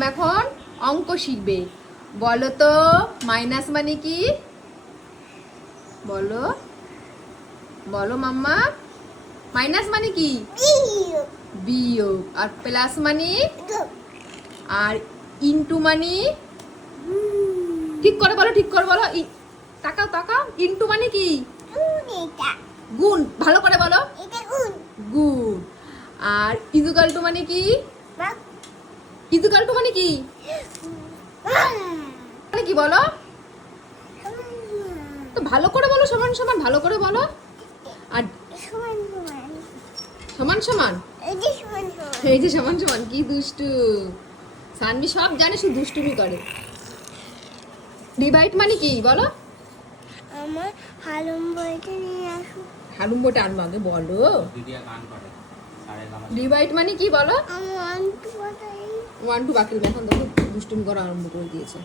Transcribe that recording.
মাম্মাম এখন অঙ্ক শিখবে। বলো তো মাইনাস মানে কি? বলো বলো মাম্মা, মাইনাস মানে কি? বিয়োগ। আর প্লাস মানে? আর ইনটু মানে? ঠিক করে বলো, ঠিক করে বলো। তাকাও তাকাও, ইনটু মানে কি? গুণ। ভালো করে বলো। গুণ। আর ইজুকাল টু মানে কি? ইজুকাল টু মানে কি? মানে কি বলো তো, ভালো করে বলো। সমান সমান ভালো করে বলো। আর সমান সমান, এই যে সমান সমান। কি দুষ্টু সানভি, সব জানে, শুধু দুষ্টুমি করে। ডিভাইড মানে কি বলো? আমার হালুম বইটা নিয়ে আসো। হালুম বইটা আনবো আগে, বলো। ডিভাইড মানে কি বলো? আমি ওয়ান টু বাতাই। 1 2 বাকি। এখন দেখো দুষ্টুমি করা আরম্ভ করে দিয়েছে।